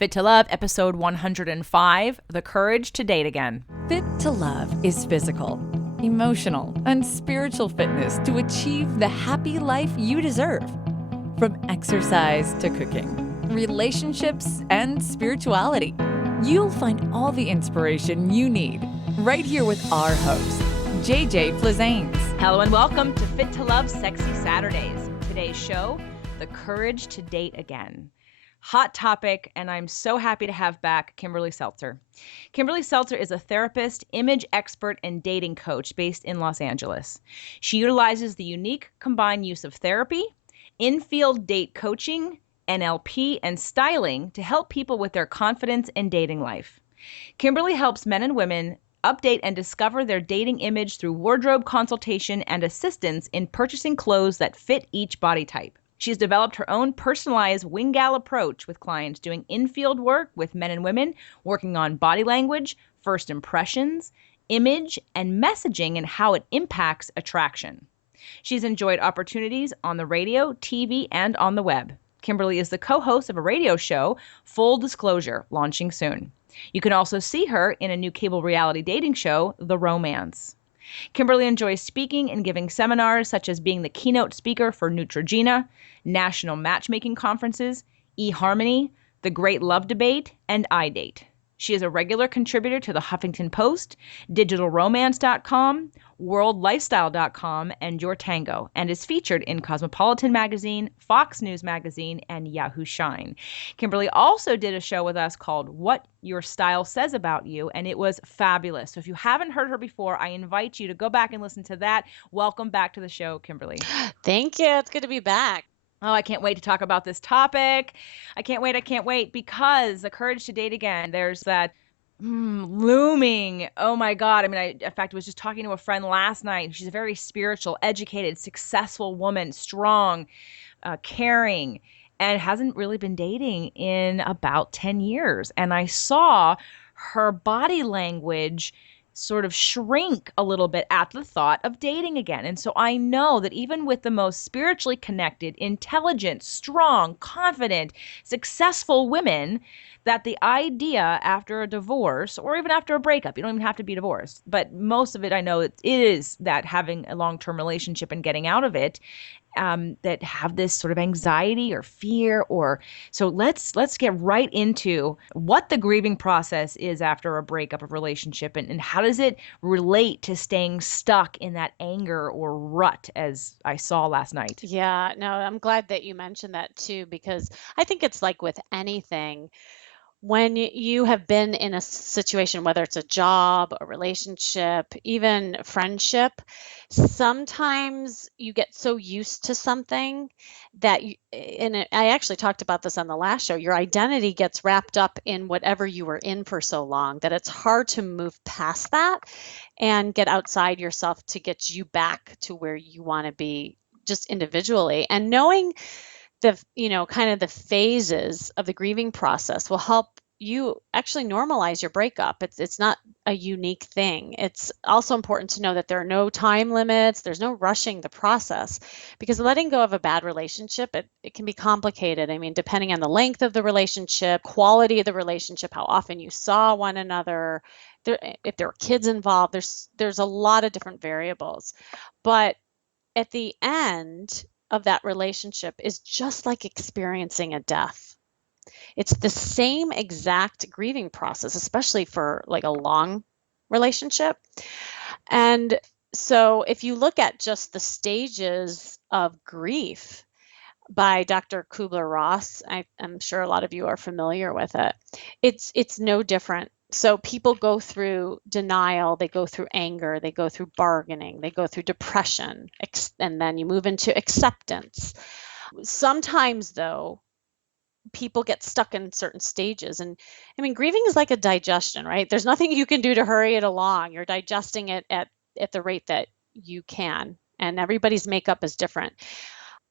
Fit to Love, episode 105, The Courage to Date Again. Fit to Love is physical, emotional, and spiritual fitness to achieve the happy life you deserve. From exercise to cooking, relationships, and spirituality, you'll find all the inspiration you need right here with our host, JJ Flazanes. Hello and welcome to Fit to Love Sexy Saturdays. Today's show, The Courage to Date Again. Hot topic, and I'm so happy to have back Kimberly Seltzer. Kimberly Seltzer is a therapist, image expert, and dating coach based in Los Angeles. She utilizes the unique combined use of therapy, in-field date coaching, NLP, and styling to help people with their confidence and dating life. Kimberly helps men and women update and discover their dating image through wardrobe consultation and assistance in purchasing clothes that fit each body type. She's developed her own personalized wing gal approach with clients doing in-field work with men and women, working on body language, first impressions, image, and messaging and how it impacts attraction. She's enjoyed opportunities on the radio, TV, and on the web. Kimberly is the co-host of a radio show, Full Disclosure, launching soon. You can also see her in a new cable reality dating show, The Romance. Kimberly enjoys speaking and giving seminars such as being the keynote speaker for Neutrogena, National Matchmaking Conferences, eHarmony, The Great Love Debate, and iDate. She is a regular contributor to the Huffington Post, digitalromance.com, worldlifestyle.com, and YourTango, and is featured in Cosmopolitan Magazine, Fox News Magazine, and Yahoo Shine. Kimberly also did a show with us called What Your Style Says About You, and it was fabulous. So if you haven't heard her before, I invite you to go back and listen to that. Welcome back to the show, Kimberly. Thank you. It's good to be back. Oh, I can't wait to talk about this topic. I can't wait because the courage to date again, there's that looming. Oh my God. I mean, I, in fact, was just talking to a friend last night. She's a very spiritual, educated, successful woman, strong, caring, and hasn't really been dating in about 10 years. And I saw her body language sort of shrink a little bit at the thought of dating again. And so I know that even with the most spiritually connected, intelligent, strong, confident, successful women, that the idea after a divorce or even after a breakup, you don't even have to be divorced, but most of it, I know it is that having a long-term relationship and getting out of it, that have this sort of anxiety or fear so let's get right into what the grieving process is after a breakup of relationship and how does it relate to staying stuck in that anger or rut as I saw last night. Yeah, no, I'm glad that you mentioned that too, because I think it's like with anything. When you have been in a situation, whether it's a job, a relationship, even friendship, sometimes you get so used to something that I actually talked about this on the last show, your identity gets wrapped up in whatever you were in for so long that it's hard to move past that and get outside yourself to get you back to where you want to be just individually. And knowing kind of the phases of the grieving process will help you actually normalize your breakup. It's not a unique thing. It's also important to know that there are no time limits. There's no rushing the process because letting go of a bad relationship, it can be complicated. I mean, depending on the length of the relationship, quality of the relationship, how often you saw one another, if there were kids involved, there's a lot of different variables. But at the end of that relationship is just like experiencing a death. It's the same exact grieving process, especially for like a long relationship. And so if you look at just the stages of grief by Dr. Kubler-Ross, I'm sure a lot of you are familiar with it. It's no different. So people go through denial, they go through anger, they go through bargaining, they go through depression, and then you move into acceptance. Sometimes, though, people get stuck in certain stages. And I mean, grieving is like a digestion, right? There's nothing you can do to hurry it along. You're digesting it at the rate that you can, and everybody's makeup is different.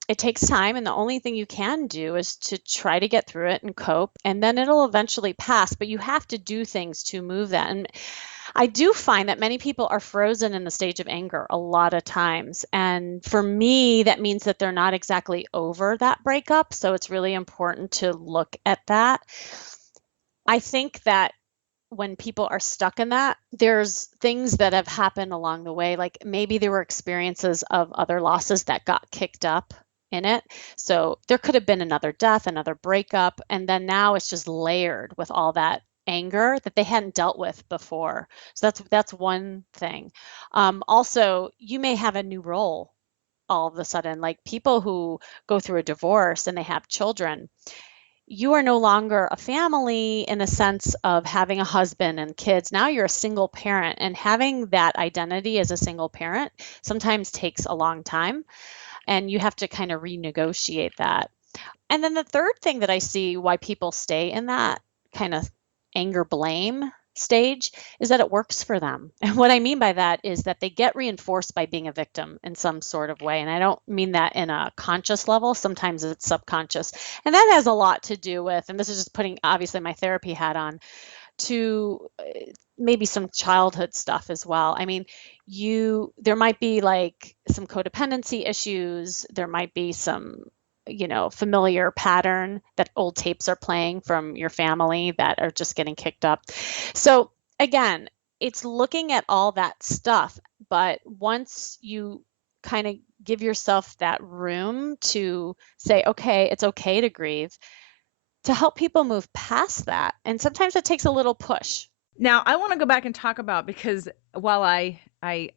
It takes time, and the only thing you can do is to try to get through it and cope, and then it'll eventually pass, but you have to do things to move that. And I do find that many people are frozen in the stage of anger a lot of times. And for me, that means that they're not exactly over that breakup. So it's really important to look at that. I think that when people are stuck in that, there's things that have happened along the way. Like maybe there were experiences of other losses that got kicked up in it. So there could have been another death, another breakup, and then now it's just layered with all that anger that they hadn't dealt with before. So that's one thing. Also, you may have a new role all of a sudden, like people who go through a divorce and they have children. You are no longer a family in a sense of having a husband and kids. Now you're a single parent, and having that identity as a single parent sometimes takes a long time, and you have to kind of renegotiate that. And then the third thing that I see why people stay in that kind of anger blame stage is that it works for them. And what I mean by that is that they get reinforced by being a victim in some sort of way. And I don't mean that in a conscious level, sometimes it's subconscious. And that has a lot to do with, and this is just putting obviously my therapy hat on, to maybe some childhood stuff as well. I mean, there might be like some codependency issues, there might be some familiar pattern that old tapes are playing from your family that are just getting kicked up. So again, it's looking at all that stuff, but once you kind of give yourself that room to say, okay, it's okay to grieve, to help people move past that. And sometimes it takes a little push. Now, I want to go back and talk about, because while I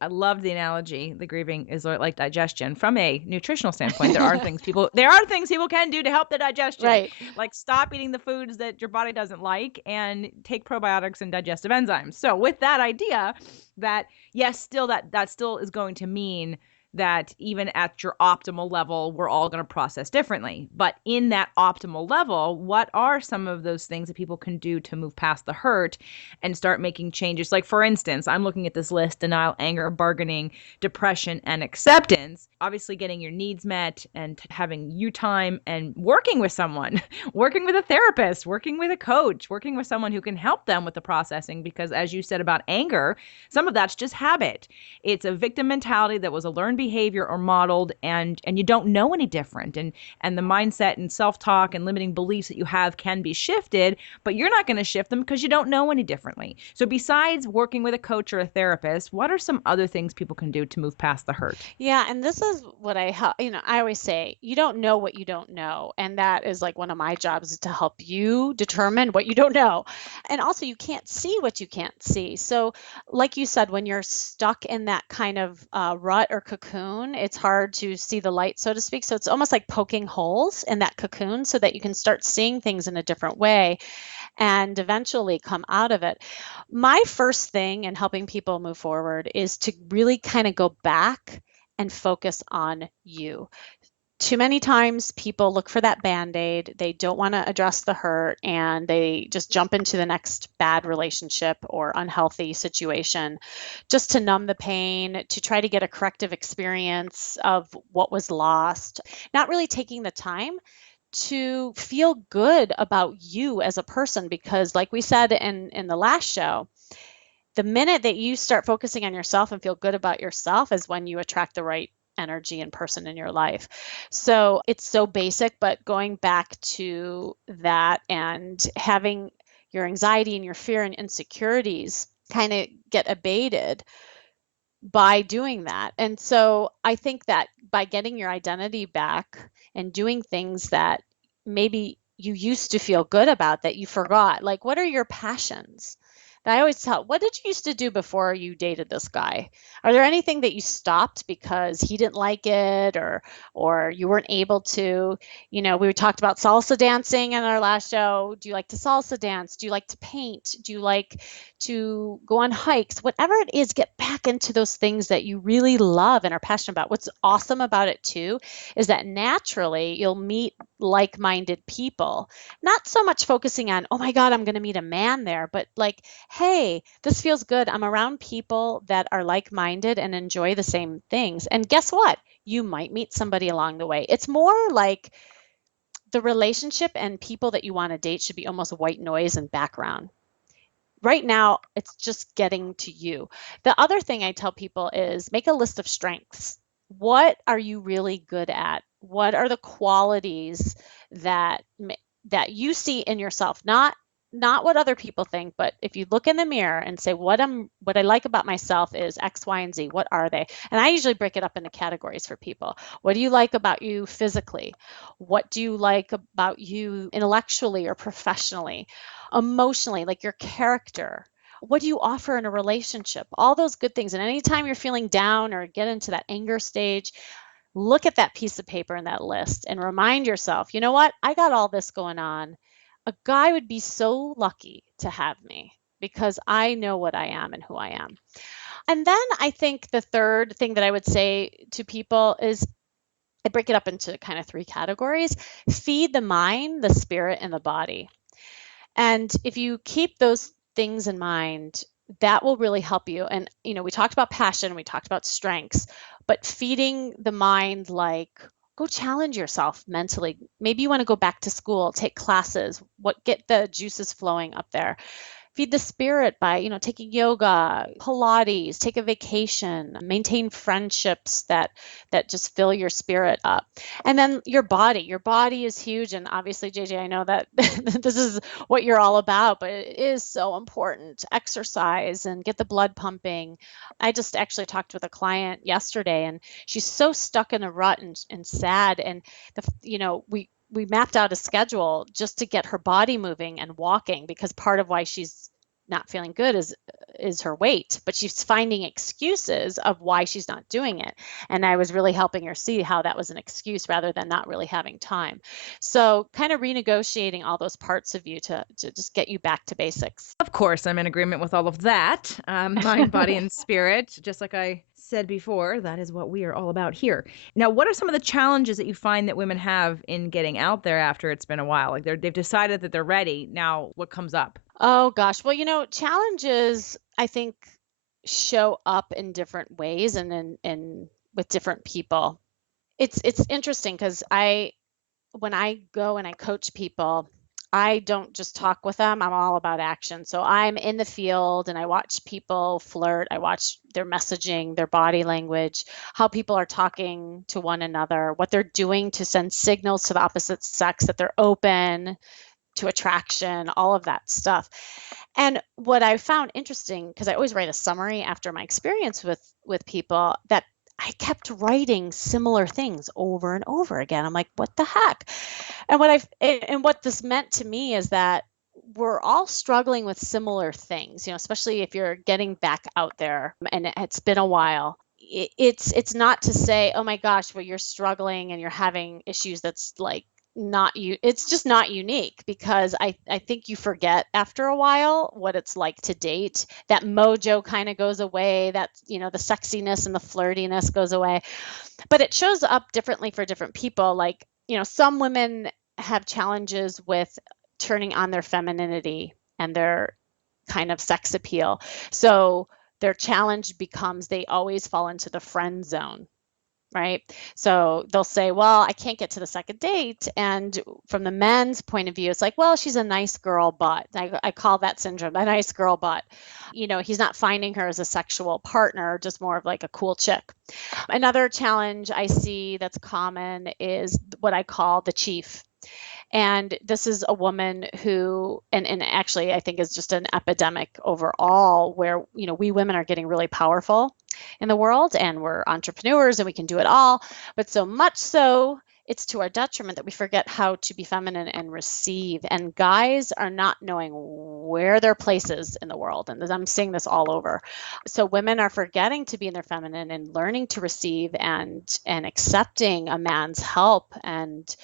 love the analogy, the grieving is like digestion from a nutritional standpoint. There are things people can do to help the digestion. Right. Like stop eating the foods that your body doesn't like and take probiotics and digestive enzymes. So with that idea that yes, still that still is going to mean that even at your optimal level, we're all going to process differently. But in that optimal level, what are some of those things that people can do to move past the hurt and start making changes? Like, for instance, I'm looking at this list: denial, anger, bargaining, depression, and acceptance. Obviously, getting your needs met and having you time and working with someone, working with a therapist, working with a coach, working with someone who can help them with the processing. Because as you said about anger, some of that's just habit. It's a victim mentality that was a learned behavior or modeled, and you don't know any different, and the mindset and self-talk and limiting beliefs that you have can be shifted, but you're not going to shift them because you don't know any differently. So besides working with a coach or a therapist, what are some other things people can do to move past the hurt? Yeah, and this is what I always say, you don't know what you don't know, and that is like one of my jobs, is to help you determine what you don't know. And also, you can't see what you can't see. So like you said, when you're stuck in that kind of rut or cocoon, it's hard to see the light, so to speak. So it's almost like poking holes in that cocoon so that you can start seeing things in a different way and eventually come out of it. My first thing in helping people move forward is to really kind of go back and focus on you. Too many times people look for that Band-Aid. They don't want to address the hurt, and they just jump into the next bad relationship or unhealthy situation just to numb the pain, to try to get a corrective experience of what was lost, not really taking the time to feel good about you as a person. Because like we said in the last show, the minute that you start focusing on yourself and feel good about yourself is when you attract the right energy and person in your life. So it's so basic, but going back to that and having your anxiety and your fear and insecurities kind of get abated by doing that. And so I think that by getting your identity back and doing things that maybe you used to feel good about that you forgot, like what are your passions? I always tell, what did you used to do before you dated this guy? Are there anything that you stopped because he didn't like it, or you weren't able to? We talked about salsa dancing in our last show. Do you like to salsa dance? Do you like to paint? Do you like to go on hikes? Whatever it is, get back into those things that you really love and are passionate about. What's awesome about it too is that naturally you'll meet like-minded people, not so much focusing on, oh my God, I'm going to meet a man there, but like, hey, this feels good. I'm around people that are like-minded and enjoy the same things. And guess what? You might meet somebody along the way. It's more like the relationship and people that you want to date should be almost white noise and background. Right now, it's just getting to you. The other thing I tell people is make a list of strengths. What are you really good at? What are the qualities that you see in yourself? Not not what other people think, but if you look in the mirror and say, what I like about myself is X, Y, and Z, what are they? And I usually break it up into categories for people. What do you like about you physically? What do you like about you intellectually or professionally? Emotionally, like your character? What do you offer in a relationship? All those good things. And anytime you're feeling down or get into that anger stage, look at that piece of paper and that list and remind yourself, you know what? I got all this going on. A guy would be so lucky to have me because I know what I am and who I am. And then I think the third thing that I would say to people is I break it up into kind of three categories: feed the mind, the spirit, and the body. And if you keep those things in mind, that will really help you. And, we talked about passion, we talked about strengths, but feeding the mind, like, go challenge yourself mentally. Maybe you want to go back to school, take classes, get the juices flowing up there. Feed the spirit by, taking yoga, Pilates, take a vacation, maintain friendships that just fill your spirit up. And then your body is huge. And obviously, JJ, I know that this is what you're all about, but it is so important. Exercise and get the blood pumping. I just actually talked with a client yesterday, and she's so stuck in a rut and sad. And we mapped out a schedule just to get her body moving and walking, because part of why she's not feeling good is her weight, but she's finding excuses of why she's not doing it. And I was really helping her see how that was an excuse rather than not really having time. So kind of renegotiating all those parts of you to just get you back to basics. Of course, I'm in agreement with all of that. Mind, body, and spirit. Just like I said before, that is what we are all about here. Now, what are some of the challenges that you find that women have in getting out there after it's been a while? Like they've decided that they're ready. Now, what comes up? Oh gosh. Well, challenges, I think, show up in different ways and in with different people. It's interesting because when I go and I coach people, I don't just talk with them. I'm all about action. So I'm in the field and I watch people flirt. I watch their messaging, their body language, how people are talking to one another, what they're doing to send signals to the opposite sex that they're open to attraction, all of that stuff. And what I found interesting, because I always write a summary after my experience with people, that I kept writing similar things over and over again. I'm like, what the heck? And what this meant to me is that we're all struggling with similar things, especially if you're getting back out there and it's been a while. It's not to say, oh my gosh, well, you're struggling and you're having issues. That's like not you. It's just not unique, because I think you forget after a while what it's like to date. That mojo kind of goes away. That, the sexiness and the flirtiness goes away. But it shows up differently for different people. Like, some women have challenges with turning on their femininity and their kind of sex appeal. So their challenge becomes they always fall into the friend zone. Right. So they'll say, well, I can't get to the second date. And from the men's point of view, it's like, well, she's a nice girl, but I call that syndrome, a nice girl, but, he's not finding her as a sexual partner, just more of like a cool chick. Another challenge I see that's common is what I call the chief. And this is a woman who, and actually I think is just an epidemic overall, where, we women are getting really powerful in the world and we're entrepreneurs and we can do it all. But so much so, it's to our detriment that we forget how to be feminine and receive. And guys are not knowing where their place is in the world. And I'm seeing this all over. So women are forgetting to be in their feminine and learning to receive and accepting a man's help and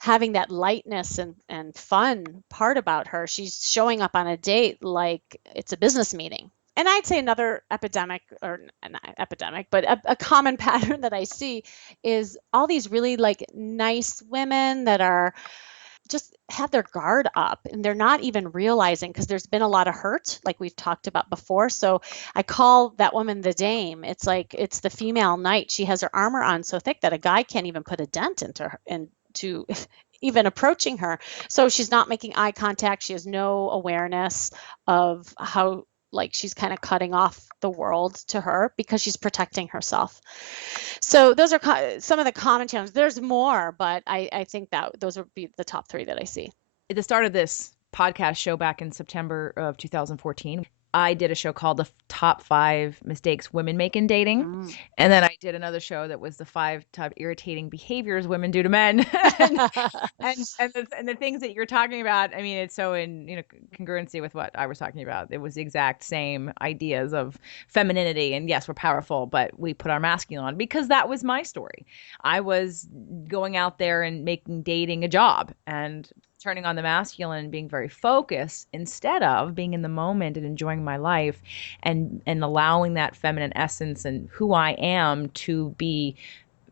having that lightness and fun part about her. She's showing up on a date like it's a business meeting. And I'd say another epidemic, or not epidemic, but a common pattern that I see is all these really like nice women that are just have their guard up and they're not even realizing, because there's been a lot of hurt, like we've talked about before. So I call that woman the dame. It's like it's the female knight. She has her armor on so thick that a guy can't even put a dent into her, into even approaching her. So she's not making eye contact. She has no awareness of how, like, she's kind of cutting off the world to her because she's protecting herself. So those are some of the common challenges. There's more, but I think that those would be the top three that I see. At the start of this podcast show back in September of 2014. I did a show called The Top 5 Mistakes Women Make in Dating. Mm. And then I did another show that was the 5 top irritating behaviors women do to men. and the things that you're talking about, I mean, it's so in congruency with what I was talking about. It was the exact same ideas of femininity, and yes, we're powerful, but we put our masculine on, because that was my story. I was going out there and making dating a job and turning on the masculine and being very focused instead of being in the moment and enjoying my life and allowing that feminine essence and who I am to be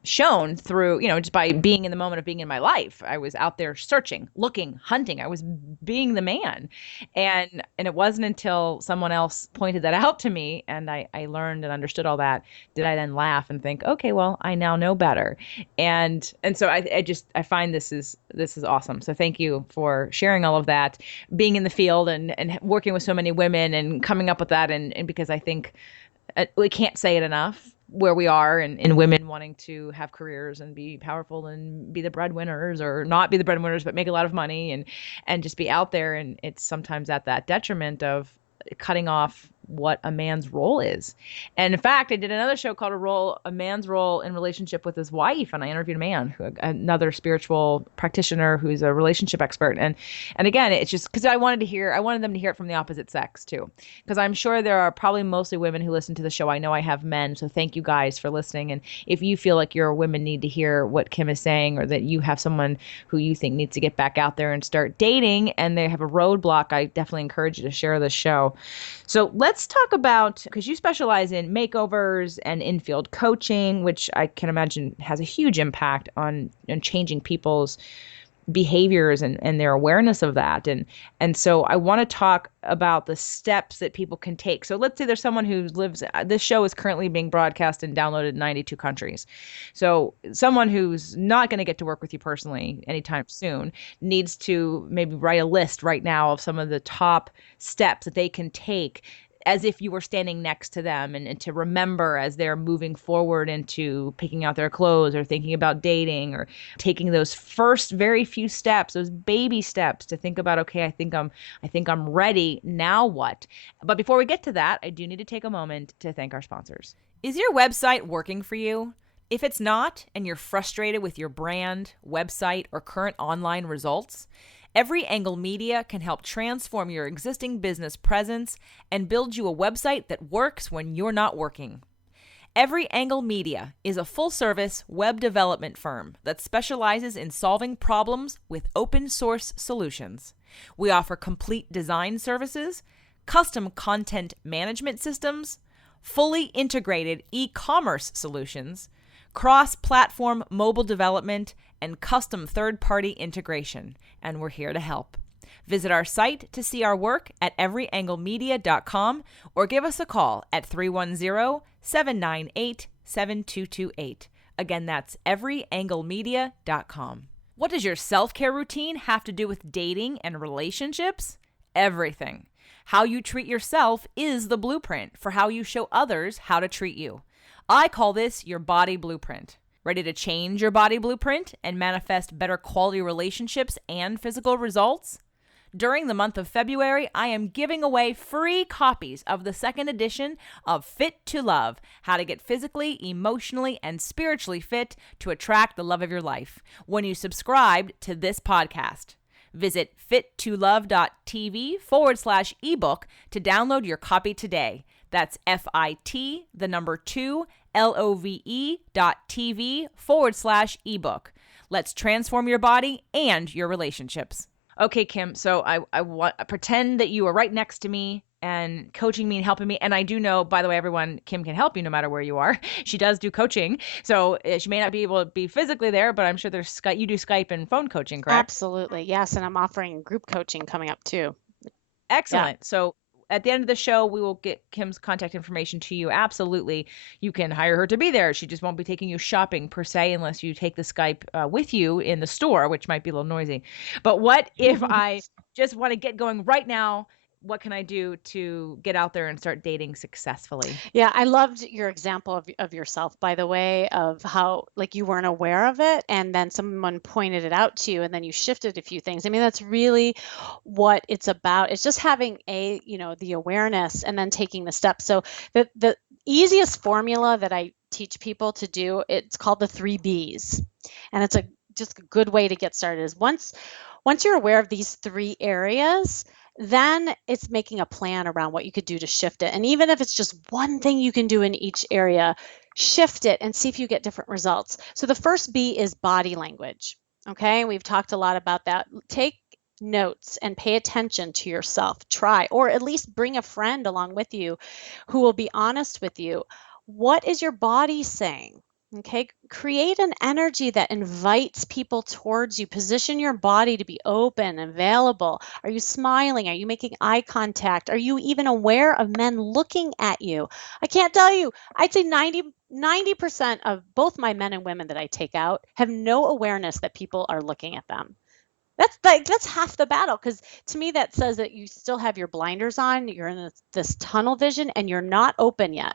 shown through, just by being in the moment of being in my life. I was out there searching, looking, hunting. I was being the man. And it wasn't until someone else pointed that out to me and I learned and understood all that, did I then laugh and think, okay, well, I now know better. And so I find this is awesome. So thank you for sharing all of that, being in the field and working with so many women and coming up with that. And because I think we can't say it enough, where we are and women wanting to have careers and be powerful and be the breadwinners, or not be the breadwinners, but make a lot of money and just be out there. And it's sometimes at that detriment of cutting off what a man's role is. And in fact, I did another show called a man's role in relationship with his wife. And I interviewed a man, another spiritual practitioner who's a relationship expert. And again, it's just because I wanted them to hear it from the opposite sex too. Because I'm sure there are probably mostly women who listen to the show. I know I have men. So thank you guys for listening. And if you feel like your women need to hear what Kim is saying, or that you have someone who you think needs to get back out there and start dating and they have a roadblock, I definitely encourage you to share this show. So let's talk about, because you specialize in makeovers and in-field coaching, which I can imagine has a huge impact on changing people's behaviors and their awareness of that. And so I want to talk about the steps that people can take. So let's say there's someone who lives, this show is currently being broadcast and downloaded in 92 countries. So someone who's not going to get to work with you personally anytime soon needs to maybe write a list right now of some of the top steps that they can take, as if you were standing next to them, and to remember as they're moving forward into picking out their clothes or thinking about dating or taking those first very few steps, those baby steps, to think about, okay, I think I'm ready. Now what? But before we get to that, I do need to take a moment to thank our sponsors. Is your website working for you? If it's not, and you're frustrated with your brand, website, or current online results, Every Angle Media can help transform your existing business presence and build you a website that works when you're not working. Every Angle Media is a full-service web development firm that specializes in solving problems with open-source solutions. We offer complete design services, custom content management systems, fully integrated e-commerce solutions, cross-platform mobile development, and custom third-party integration, and we're here to help. Visit our site to see our work at everyanglemedia.com or give us a call at 310-798-7228. Again, that's everyanglemedia.com. What does your self-care routine have to do with dating and relationships? Everything. How you treat yourself is the blueprint for how you show others how to treat you. I call this your body blueprint. Ready to change your body blueprint and manifest better quality relationships and physical results? During the month of February, I am giving away free copies of the second edition of Fit to Love, How to Get Physically, Emotionally, and Spiritually Fit to Attract the Love of Your Life, when you subscribe to this podcast. Visit fittolove.tv/ebook to download your copy today. That's FIT2LOVE.tv/ebook. Let's transform your body and your relationships. Okay, Kim. So I want pretend that you are right next to me and coaching me and helping me. And I do know, by the way, everyone, Kim can help you no matter where you are. She does do coaching. So she may not be able to be physically there, but I'm sure there's Skype. You do Skype and phone coaching, correct? Absolutely. Yes. And I'm offering group coaching coming up too. Excellent. Yeah. So at the end of the show, we will get Kim's contact information to you. Absolutely. You can hire her to be there. She just won't be taking you shopping per se, unless you take the Skype with you in the store, which might be a little noisy. But what if I just want to get going right now? what can I do to get out there and start dating successfully? Yeah, I loved your example of yourself, by the way, of how like you weren't aware of it and then someone pointed it out to you and then you shifted a few things. I mean, that's really what it's about. It's just having the awareness and then taking the steps. So the easiest formula that I teach people to do, it's called the 3 Bs. And it's just a good way to get started is once you're aware of these 3 areas, then it's making a plan around what you could do to shift it. And even if it's just one thing you can do in each area, shift it and see if you get different results. So the first B is body language. Okay. We've talked a lot about that. Take notes and pay attention to yourself. Try, or at least bring a friend along with you who will be honest with you. What is your body saying? Okay, create an energy that invites people towards you. Position your body to be open and available. Are you smiling? Are you making eye contact? Are you even aware of men looking at you? I can't tell you. I'd say 90% of both my men and women that I take out have no awareness that people are looking at them. That's half the battle, because to me that says that you still have your blinders on, you're in this tunnel vision and you're not open yet.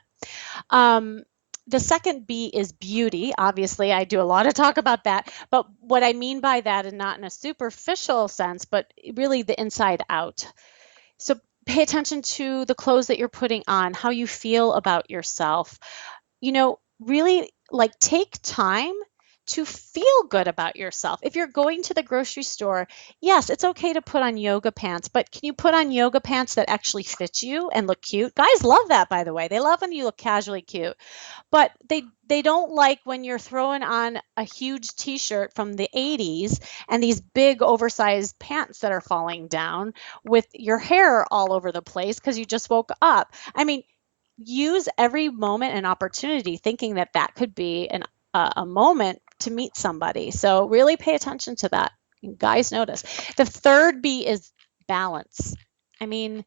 The second B is beauty. Obviously, I do a lot of talk about that. But what I mean by that, and not in a superficial sense, but really the inside out. So pay attention to the clothes that you're putting on, how you feel about yourself. Really like take time to feel good about yourself. If you're going to the grocery store, yes, it's okay to put on yoga pants, but can you put on yoga pants that actually fit you and look cute? Guys love that, by the way. They love when you look casually cute. But they don't like when you're throwing on a huge t-shirt from the 80s and these big oversized pants that are falling down with your hair all over the place because you just woke up. I mean, use every moment and opportunity thinking that could be a moment to meet somebody. So really pay attention to that. Guys notice. The third B is balance. I mean,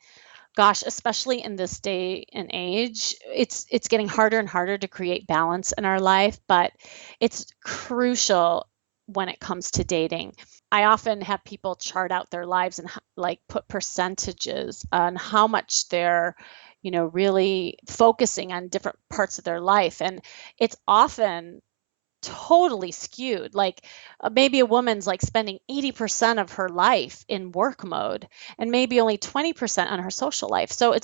gosh, especially in this day and age, it's getting harder and harder to create balance in our life, but it's crucial when it comes to dating. I often have people chart out their lives and like put percentages on how much they're really focusing on different parts of their life, and it's often totally skewed. Like maybe a woman's like spending 80% of her life in work mode and maybe only 20% on her social life. So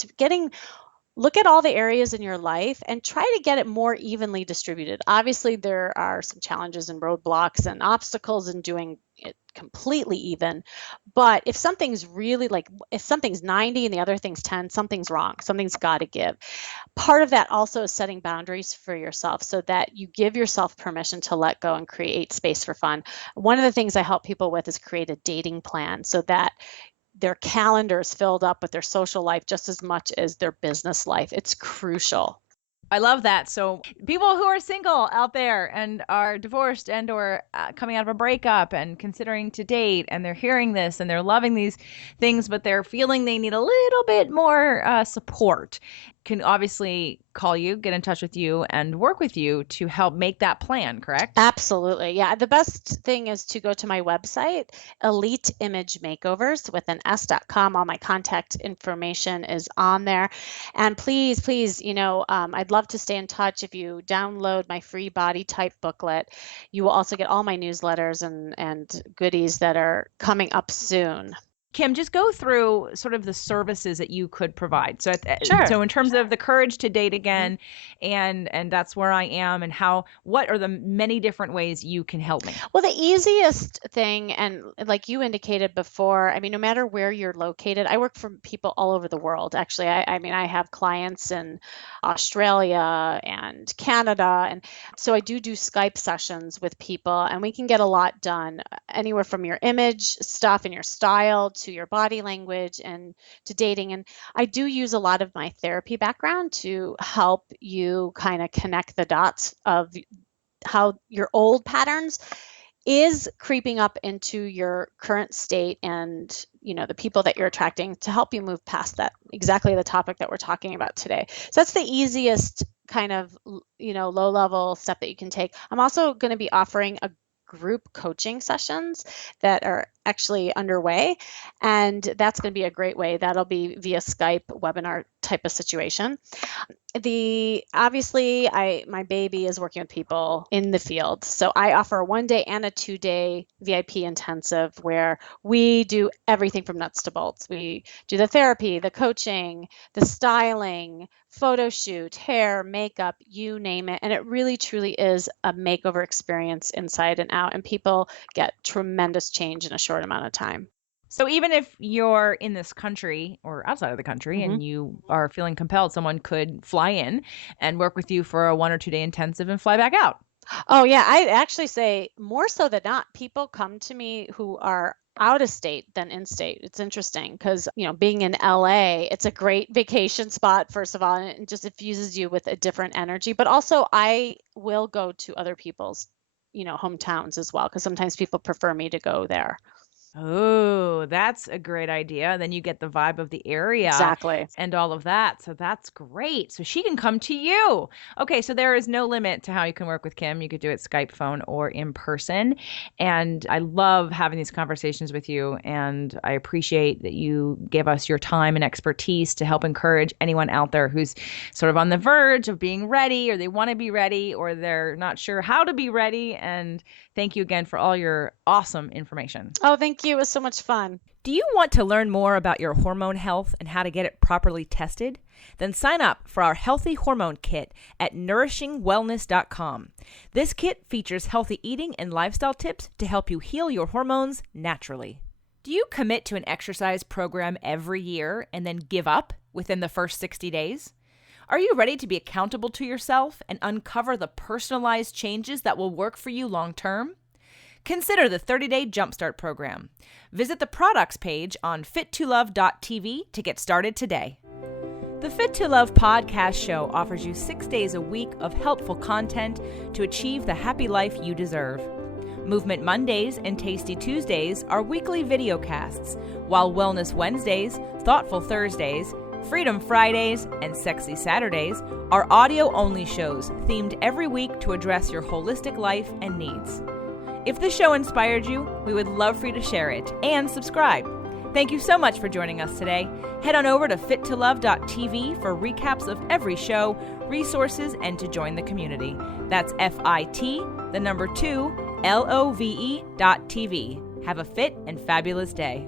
look at all the areas in your life and try to get it more evenly distributed. Obviously, there are some challenges and roadblocks and obstacles in doing it completely even. But if something's really if something's 90 and the other thing's 10, something's wrong. Something's got to give. Part of that also is setting boundaries for yourself so that you give yourself permission to let go and create space for fun. One of the things I help people with is create a dating plan so that their calendar is filled up with their social life just as much as their business life. It's crucial. I love that. So people who are single out there and are divorced and or coming out of a breakup and considering to date, and they're hearing this and they're loving these things, but they're feeling they need a little bit more support, can obviously call you, get in touch with you, and work with you to help make that plan, correct? Absolutely. Yeah. The best thing is to go to my website, Elite Image Makeovers with an S.com. All my contact information is on there. And please, I'd love to stay in touch. If you download my free body type booklet, you will also get all my newsletters and goodies that are coming up soon. Kim, just go through sort of the services that you could provide. So, Sure. So in terms of the courage to date again, and that's where I am, and what are the many different ways you can help me? Well, the easiest thing, and like you indicated before, I mean, no matter where you're located, I work for people all over the world. Actually, I have clients in Australia and Canada, and so I do Skype sessions with people, and we can get a lot done, anywhere from your image stuff and your style to your body language and to dating. And I do use a lot of my therapy background to help you kind of connect the dots of how your old patterns is creeping up into your current state and the people that you're attracting, to help you move past that, exactly the topic that we're talking about today. So that's the easiest kind of low level step that you can take. I'm also going to be offering a group coaching sessions that are actually underway, and that's going to be a great way. That'll be via Skype webinar type of situation. Obviously my baby is working with people in the field, so I offer a 1-day and a 2-day VIP intensive where we do everything from nuts to bolts. We do the therapy, the coaching, the styling, photo shoot, hair, makeup, you name it, and it really truly is a makeover experience inside and out, and people get tremendous change in a short amount of time. So even if you're in this country or outside of the country and you are feeling compelled, someone could fly in and work with you for a 1 or 2 day intensive and fly back out. Oh yeah, I actually say more so than not, people come to me who are out of state than in state. It's interesting because, being in LA, it's a great vacation spot, first of all, and it just infuses you with a different energy. But also I will go to other people's, hometowns as well, because sometimes people prefer me to go there. Oh, that's a great idea. Then you get the vibe of the area. Exactly. And all of that. So that's great. So she can come to you. Okay, so there is no limit to how you can work with Kim. You could do it Skype, phone, or in person. And I love having these conversations with you. And I appreciate that you give us your time and expertise to help encourage anyone out there who's sort of on the verge of being ready, or they want to be ready, or they're not sure how to be ready. And thank you again for all your awesome information. Oh, thank you. It was so much fun. Do you want to learn more about your hormone health and how to get it properly tested? Then sign up for our Healthy Hormone Kit at nourishingwellness.com. This kit features healthy eating and lifestyle tips to help you heal your hormones naturally. Do you commit to an exercise program every year and then give up within the first 60 days? Are you ready to be accountable to yourself and uncover the personalized changes that will work for you long term? Consider the 30-day Jumpstart program. Visit the products page on fit2love.tv to get started today. The Fit to Love podcast show offers you 6 days a week of helpful content to achieve the happy life you deserve. Movement Mondays and Tasty Tuesdays are weekly video casts, while Wellness Wednesdays, Thoughtful Thursdays, Freedom Fridays, and Sexy Saturdays are audio-only shows themed every week to address your holistic life and needs. If the show inspired you, we would love for you to share it and subscribe. Thank you so much for joining us today. Head on over to fit2love.tv for recaps of every show, resources, and to join the community. That's FIT2LOVE.tv. Have a fit and fabulous day.